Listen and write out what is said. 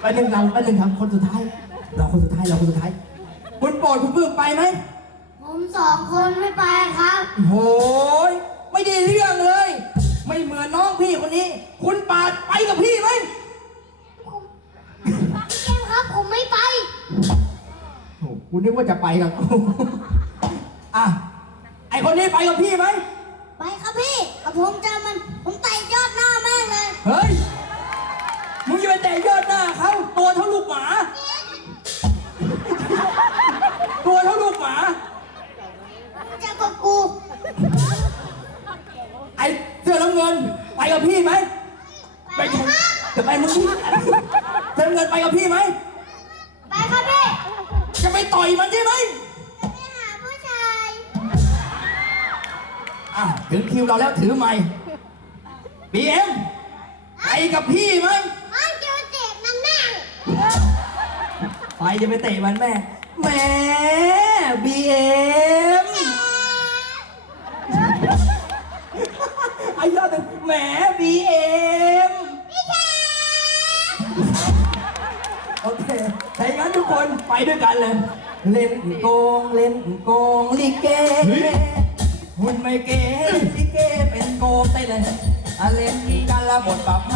ไปหนึ่งเราไปหนึ่งครับคนสุดท้าย เราคนสุดท้ายเราคนสุดท้าย คุณโปรดคุณปลื้มไปไหมผมสองคนไม่ไปครับโหยไม่ได้เรื่องเลย ไม่เหมือนน้องพี่คนนี้ คุณปาดไปกับพี่ไหมผมพี่เกมครับผมไม่ไป โอ้คุณนึกว่าจะไปกับกูอะไอคนนี้ไปกับพี่ไหมไปครับพี่กับผมเจอมัน ผมไต่ยอดหน้าแม่งเลย เฮ้ย เสื้อน้ำเงิน ไปกับพี่ไหมไปครับจะไปมึงพี่เสื้อน้ำเงินไปกับพี่ไหมไปครับพี่ จะไปต่อยมันใช่ไหมจะไปหาผู้ชายอะถึงคิวเราแล้วถือไม้บีเอ็มไปกับพี่ไหมอ้าวเจอเจ็บนั่นแน่ไปจะไปเตะมันแม่แหม่บีเอ็ม ไอ้ยอดหนึ่งแหมบีเอ็มโอเคถ้าอย่างนั้นทุกคนไปด้วยกันเลย เล่นโกงเล่นโกงลิเกหุ่นไม่เก๋ลิเกเป็นโกงได้เลยอะเล่นกันละบทบาทมันเป็นโกง